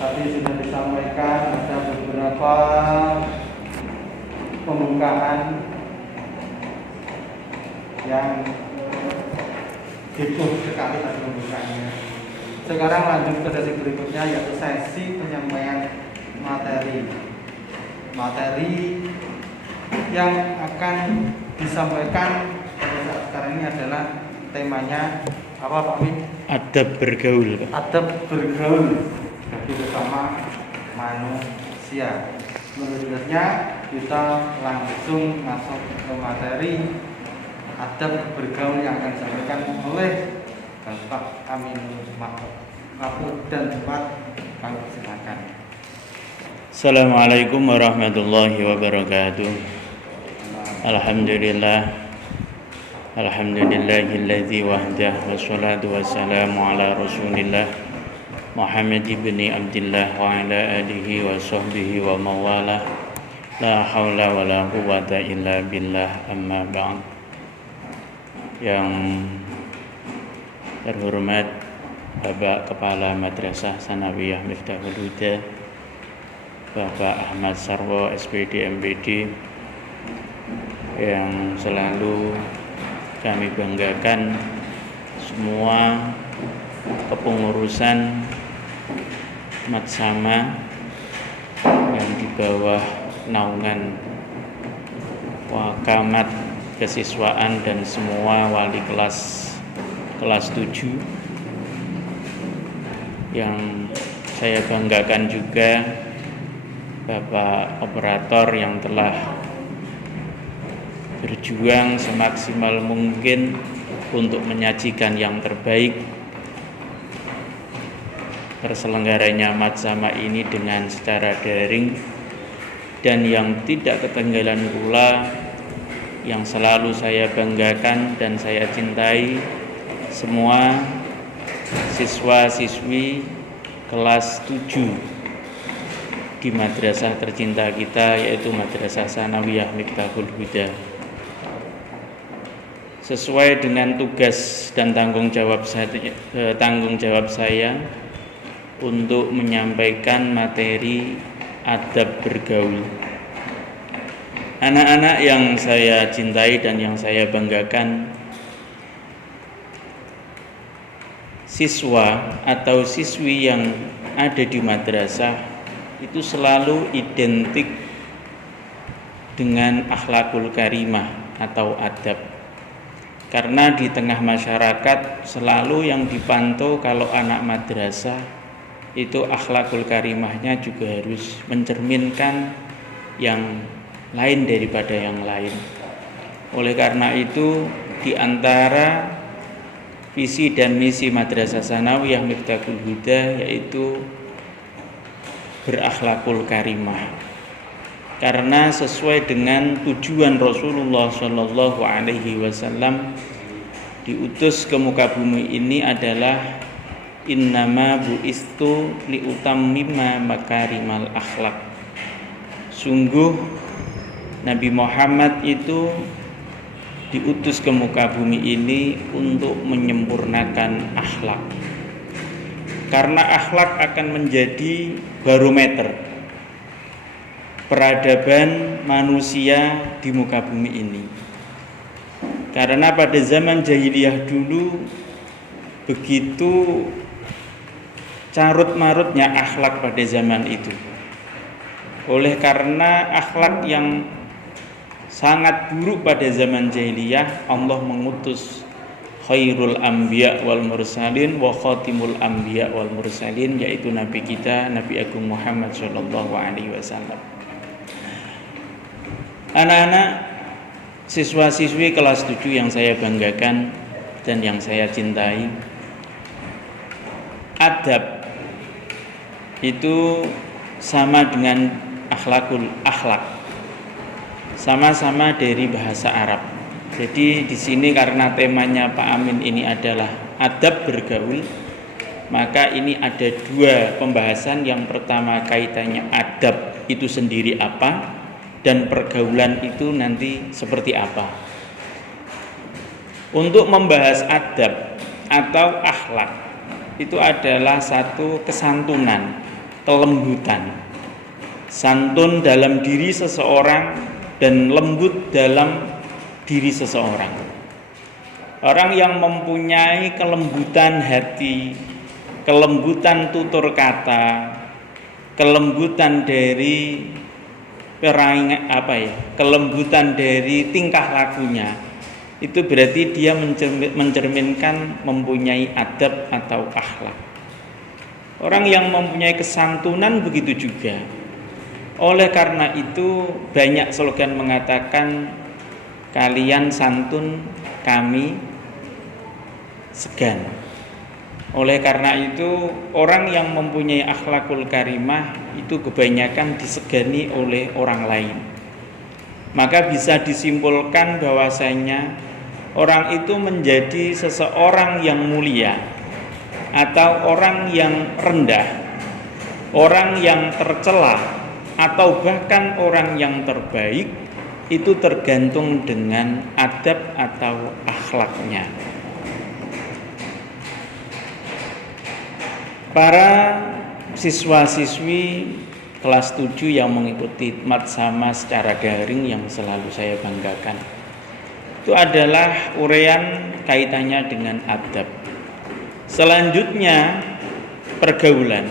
Tadi sudah disampaikan ada beberapa pembukaan yang heboh sekali tadi pembukaannya. Sekarang lanjut ke sesi berikutnya, yaitu sesi penyampaian materi yang akan disampaikan pada saat sekarang ini adalah temanya apa Pak Min? Adab bergaul. Adab bergaul bagi sesama manusia. Menurutnya kita langsung masuk ke materi adab bergaul yang akan disampaikan oleh Bapak Amin Mahfud dan Bapak kami silakan. Assalamualaikum warahmatullahi wabarakatuh. Alhamdulillahilladzi wahdah wassalatu wassalamu ala rasulillah Muhammad ibni Abdillah wa ala alihi wa sahbihi wa mawalah. La hawla wa la quwata illa billah, amma ba'd. Yang terhormat Bapak Kepala Madrasah Sanawiyah Miftahul Huda, Bapak Ahmad Sarwo SPD MPD, yang selalu kami banggakan semua kepengurusan Matsama yang di bawah naungan Wakamat Kesiswaan dan semua wali kelas 7, yang saya banggakan juga Bapak operator yang telah berjuang semaksimal mungkin untuk menyajikan yang terbaik terselenggaranya Matsama ini dengan secara daring, dan yang tidak ketinggalan pula yang selalu saya banggakan dan saya cintai, semua siswa-siswi kelas 7 di madrasah tercinta kita, yaitu Madrasah Sanawiyah Miftahul Huda. Sesuai dengan tugas dan tanggung jawab saya untuk menyampaikan materi adab bergaul. Anak-anak yang saya cintai dan yang saya banggakan, siswa atau siswi yang ada di madrasah itu selalu identik dengan akhlakul karimah atau adab. Karena di tengah masyarakat selalu yang dipantau kalau anak madrasah itu akhlakul karimahnya juga harus mencerminkan yang lain daripada yang lain. Oleh karena itu, di antara visi dan misi Madrasah Sanawiyah Miftahul Huda yaitu berakhlakul karimah. Karena sesuai dengan tujuan Rasulullah Shallallahu Alaihi Wasallam diutus ke muka bumi ini adalah innama bu'istu liutammima makarimal akhlak. Sungguh Nabi Muhammad itu diutus ke muka bumi ini untuk menyempurnakan akhlak. Karena akhlak akan menjadi barometer peradaban manusia di muka bumi ini. Karena pada zaman jahiliyah dulu begitu carut marutnya akhlak pada zaman itu. Oleh karena akhlak yang sangat buruk pada zaman jahiliyah, Allah mengutus khairul anbiya wal mursalin wa khatimul anbiya wal mursalin, yaitu Nabi kita, Nabi Agung Muhammad sallallahu alaihi wasallam. Anak-anak siswa-siswi kelas 7 yang saya banggakan dan yang saya cintai, adab itu sama dengan akhlak, sama-sama dari bahasa Arab. Jadi di sini karena temanya Pak Amin ini adalah adab bergaul, maka ini ada dua pembahasan. Yang pertama kaitannya adab itu sendiri apa, dan pergaulan itu nanti seperti apa. Untuk membahas adab atau akhlak itu adalah satu kesantunan, kelembutan. Santun dalam diri seseorang dan lembut dalam diri seseorang. Orang yang mempunyai kelembutan hati, kelembutan tutur kata, kelembutan dari kelembutan dari tingkah lakunya, itu berarti dia mencerminkan mempunyai adab atau akhlak. Orang yang mempunyai kesantunan begitu juga. Oleh karena itu banyak slogan mengatakan kalian santun, kami segan. Oleh karena itu orang yang mempunyai akhlakul karimah itu kebanyakan disegani oleh orang lain. Maka bisa disimpulkan bahwasanya orang itu menjadi seseorang yang mulia atau orang yang rendah, orang yang tercela atau bahkan orang yang terbaik, itu tergantung dengan adab atau akhlaknya. Para siswa-siswi kelas 7 yang mengikuti Matsama secara daring yang selalu saya banggakan, itu adalah uraian kaitannya dengan adab. Selanjutnya pergaulan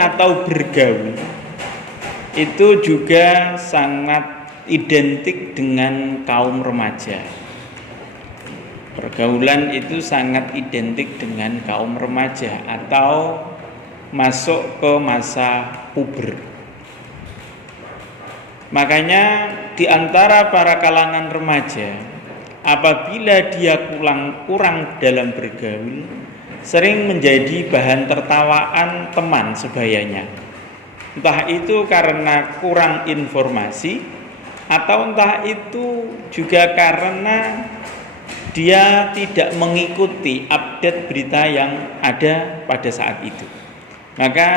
atau bergaul itu juga sangat identik dengan kaum remaja. Pergaulan itu sangat identik dengan kaum remaja atau masuk ke masa puber. Makanya di antara para kalangan remaja, apabila dia kurang dalam bergaul, sering menjadi bahan tertawaan teman sebayanya. Entah itu karena kurang informasi, atau entah itu juga karena dia tidak mengikuti update berita yang ada pada saat itu. Maka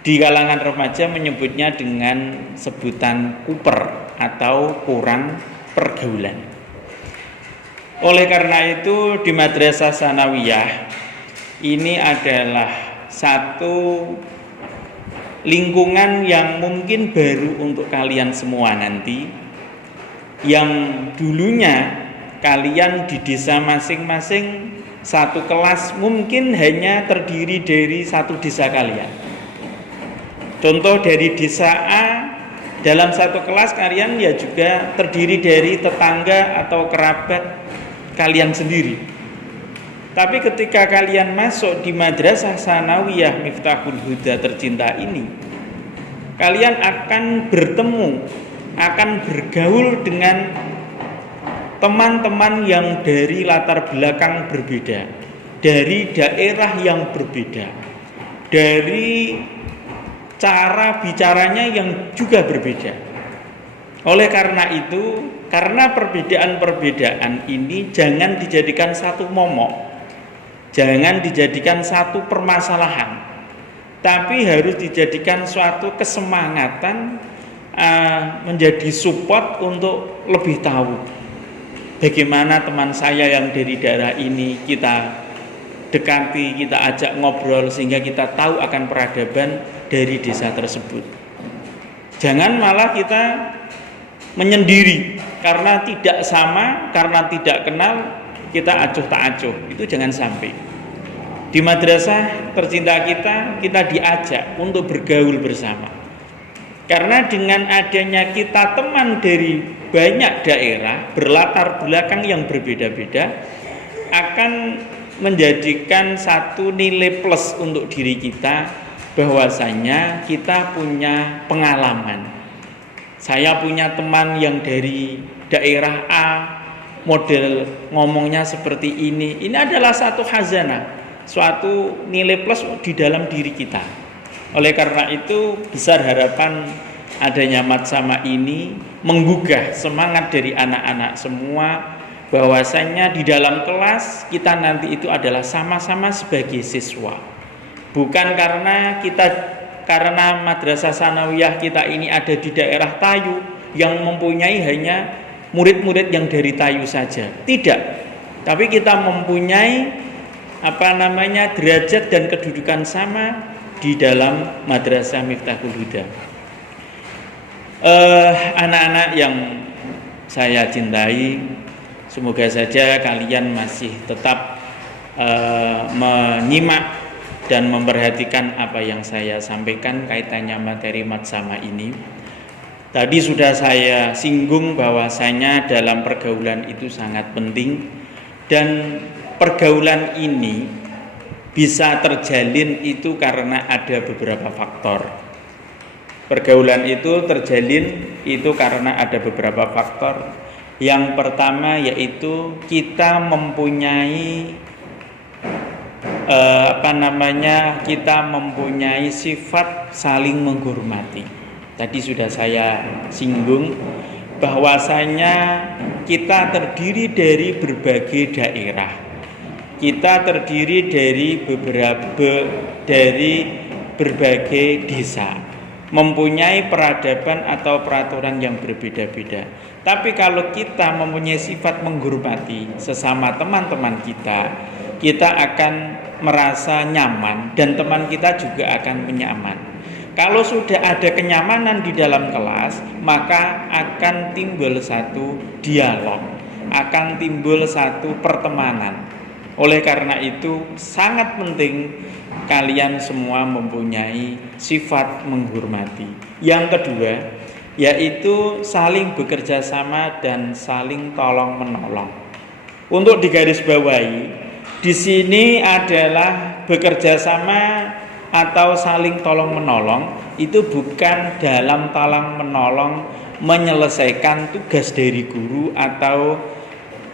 di kalangan remaja menyebutnya dengan sebutan kuper atau kurang pergaulan. Oleh karena itu di Madrasah Tsanawiyah ini adalah satu lingkungan yang mungkin baru untuk kalian semua nanti, yang dulunya kalian di desa masing-masing satu kelas mungkin hanya terdiri dari satu desa kalian. Contoh dari desa A, dalam satu kelas kalian ya juga terdiri dari tetangga atau kerabat kalian sendiri. Tapi ketika kalian masuk di Madrasah Tsanawiyah Miftahul Huda tercinta ini, kalian akan bertemu, akan bergaul dengan teman-teman yang dari latar belakang berbeda, dari daerah yang berbeda, dari cara bicaranya yang juga berbeda. Oleh karena itu, karena perbedaan-perbedaan ini jangan dijadikan satu momok, jangan dijadikan satu permasalahan, tapi harus dijadikan suatu kesemangatan, menjadi support untuk lebih tahu bagaimana teman saya yang dari daerah ini kita dekati, kita ajak ngobrol sehingga kita tahu akan peradaban dari desa tersebut. Jangan malah kita menyendiri karena tidak sama, karena tidak kenal kita acuh tak acuh. Itu jangan sampai. Di madrasah tercinta kita diajak untuk bergaul bersama. Karena dengan adanya kita teman dari banyak daerah berlatar belakang yang berbeda-beda, akan menjadikan satu nilai plus untuk diri kita, bahwasanya kita punya pengalaman. Saya punya teman yang dari daerah A, model ngomongnya seperti ini. Ini adalah satu khazanah, suatu nilai plus di dalam diri kita. Oleh karena itu besar harapan adanya Matsama ini menggugah semangat dari anak-anak semua, bahwasanya di dalam kelas kita nanti itu adalah sama-sama sebagai siswa. Bukan karena Madrasah Tsanawiyah kita ini ada di daerah Tayu yang mempunyai hanya murid-murid yang dari Tayu saja. Tidak. Tapi kita mempunyai derajat dan kedudukan sama di dalam Madrasah Miftahul Huda. Anak-anak yang saya cintai, semoga saja kalian masih tetap menyimak dan memperhatikan apa yang saya sampaikan kaitannya materi matsama ini. Tadi sudah saya singgung bahwasanya dalam pergaulan itu sangat penting, dan pergaulan ini bisa terjalin itu karena ada beberapa faktor. Pergaulan itu terjalin itu karena ada beberapa faktor. Yang pertama yaitu kita mempunyai kita mempunyai sifat saling menghormati. Tadi sudah saya singgung bahwasanya kita terdiri dari berbagai daerah. Kita terdiri dari berbagai desa, mempunyai peradaban atau peraturan yang berbeda-beda. Tapi kalau kita mempunyai sifat menghormati sesama teman-teman kita akan merasa nyaman dan teman kita juga akan menyaman. Kalau sudah ada kenyamanan di dalam kelas, maka akan timbul satu dialog, akan timbul satu pertemanan. Oleh karena itu sangat penting kalian semua mempunyai sifat menghormati. Yang kedua yaitu saling bekerja sama dan saling tolong menolong. Untuk digarisbawahi, di sini adalah bekerja sama atau saling tolong menolong itu bukan dalam tolong menolong menyelesaikan tugas dari guru atau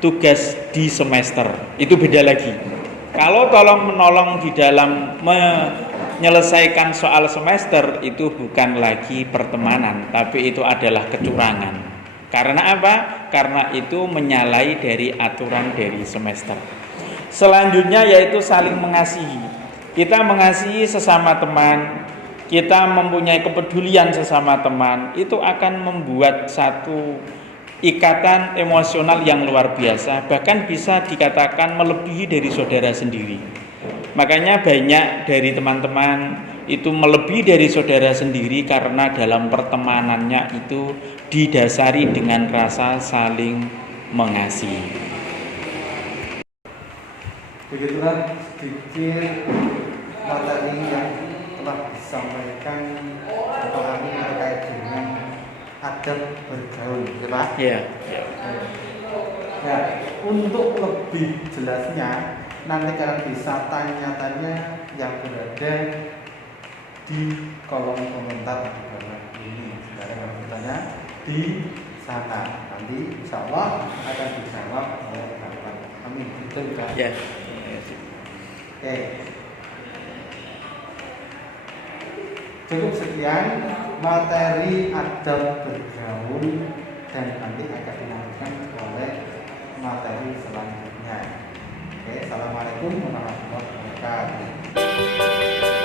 tugas di semester. Itu beda lagi. Kalau tolong menolong di dalam menyelesaikan soal semester itu bukan lagi pertemanan, tapi itu adalah kecurangan. Karena apa? Karena itu menyalahi dari aturan dari semester. Selanjutnya yaitu saling mengasihi. Kita mengasihi sesama teman, kita mempunyai kepedulian sesama teman, itu akan membuat satu ikatan emosional yang luar biasa, bahkan bisa dikatakan melebihi dari saudara sendiri. Makanya banyak dari teman-teman itu melebihi dari saudara sendiri karena dalam pertemanannya itu didasari dengan rasa saling mengasihi. Begitulah sedikit materi yang telah disampaikan Bapak Ami terkait dengan adab bergaul, Pak. Iya. Ya, untuk lebih jelasnya nanti kalian bisa tanya-tanya yang berada di kolom komentar di bawah ini. Sekarang kalian bertanya di sana, nanti insya Allah akan dijawab oleh Bapak. Amin. Betul, Pak. Ya. Oke. Cukup sekian materi adab bergaul dan nanti akan dilanjutkan oleh materi selanjutnya. Oke, assalamualaikum warahmatullahi wabarakatuh.